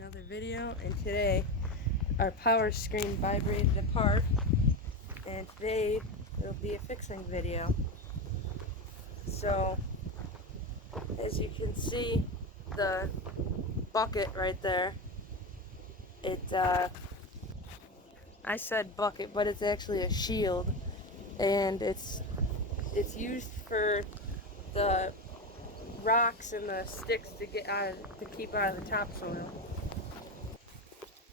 another video, and today our power screen vibrated apart, and today it'll be a fixing video. So as you can see, the bucket right there, I said bucket, but it's actually a shield, and it's used for the rocks and the sticks to keep out of the topsoil.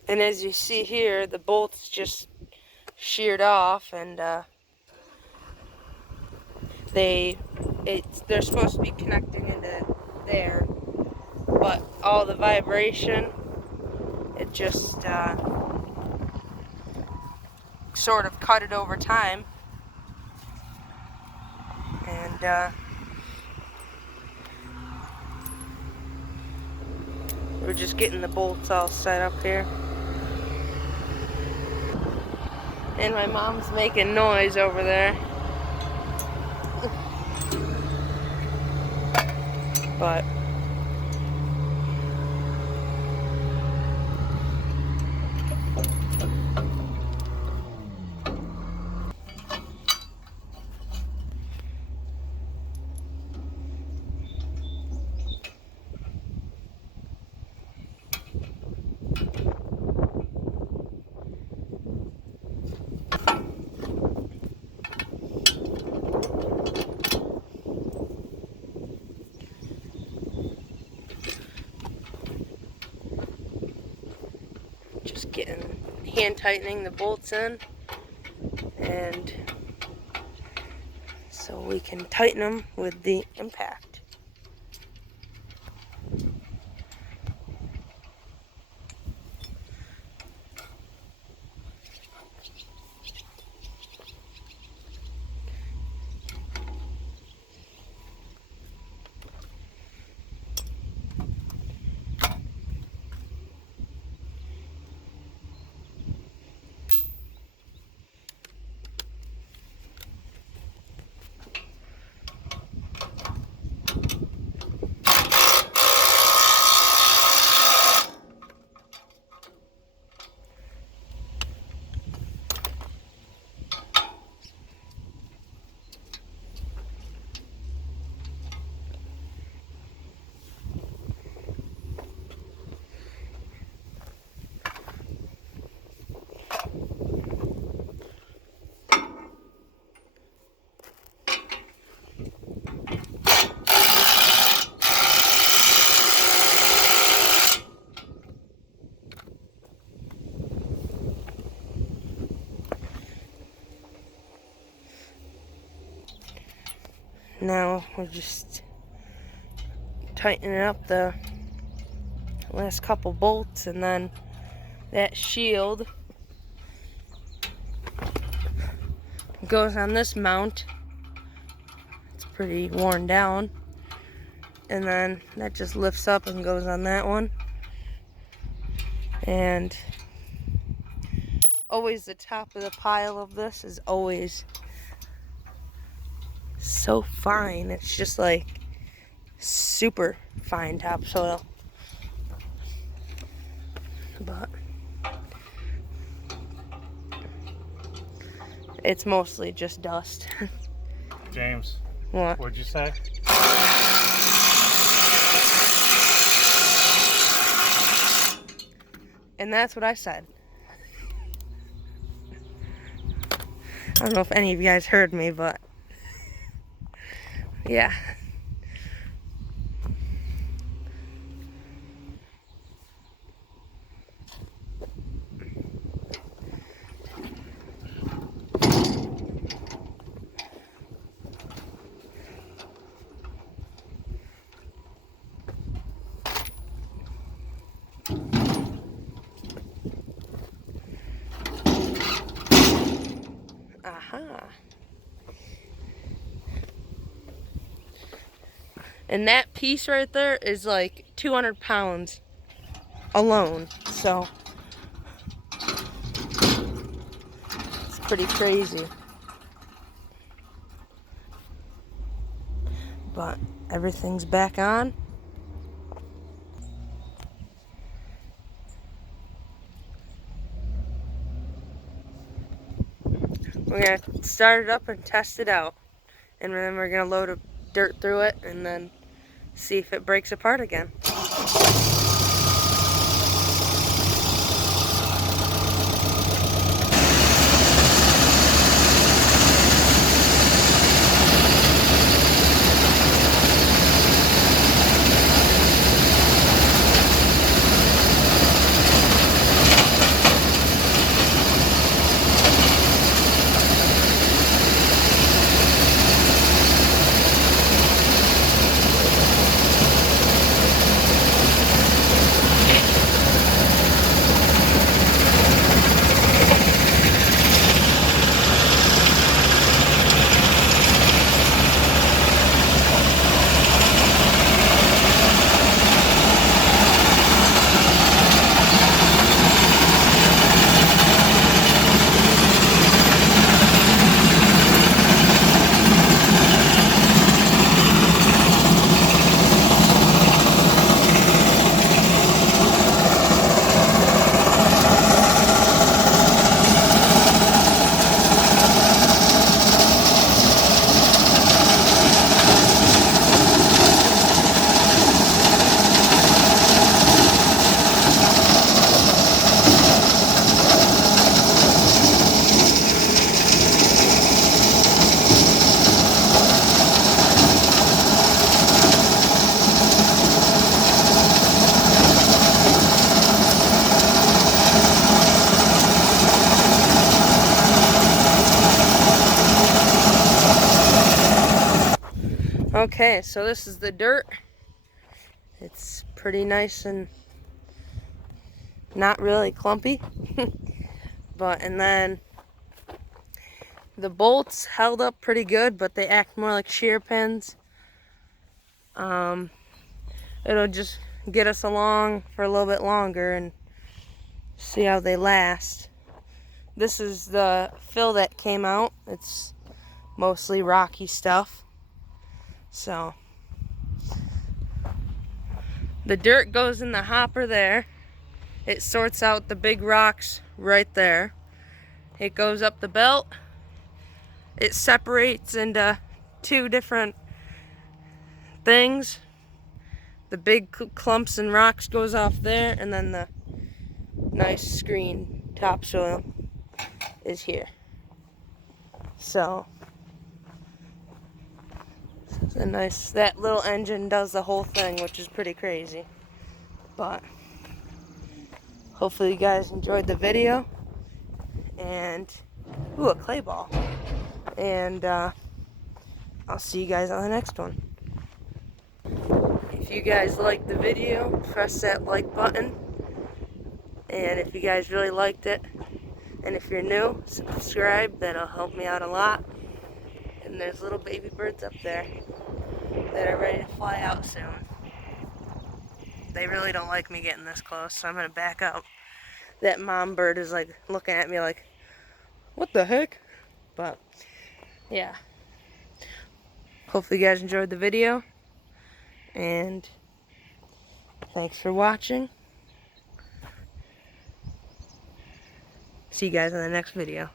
And as you see here, the bolts just sheared off, and they're supposed to be connecting into there, but all the vibration, it just sort of cut it over time, and we're just getting the bolts all set up here. And my mom's making noise over there. But just hand tightening the bolts in, and so we can tighten them with the impact. Now we're just tightening up the last couple bolts, and then that shield goes on this mount. It's pretty worn down, and then that just lifts up and goes on that one. And always the top of the pile of this is always so fine. It's just like super fine topsoil. But it's mostly just dust. James, What? What'd you say? And that's what I said. I don't know if any of you guys heard me, but yeah. Aha. And that piece right there is like 200 pounds alone. So it's pretty crazy. But everything's back on. We're going to start it up and test it out. And then we're going to load a dirt through it and then see if it breaks apart again. Okay, so this is the dirt. It's pretty nice and not really clumpy. And then the bolts held up pretty good, but they act more like shear pins. It'll just get us along for a little bit longer and see how they last. This is the fill that came out. It's mostly rocky stuff. So the dirt goes in the hopper there. It sorts out the big rocks right there. It goes up the belt. It separates into two different things. The big clumps and rocks goes off there, and then the nice screen topsoil is here. So it's a nice, that little engine does the whole thing, which is pretty crazy. But hopefully you guys enjoyed the video. And ooh, a clay ball. And I'll see you guys on the next one. If you guys liked the video, press that like button. And if you guys really liked it, and if you're new, subscribe. That'll help me out a lot. And there's little baby birds up there that are ready to fly out soon. They really don't like me getting this close, so I'm gonna back up. That mom bird is like looking at me like, what the heck? But yeah, hopefully you guys enjoyed the video, and thanks for watching. See you guys in the next video.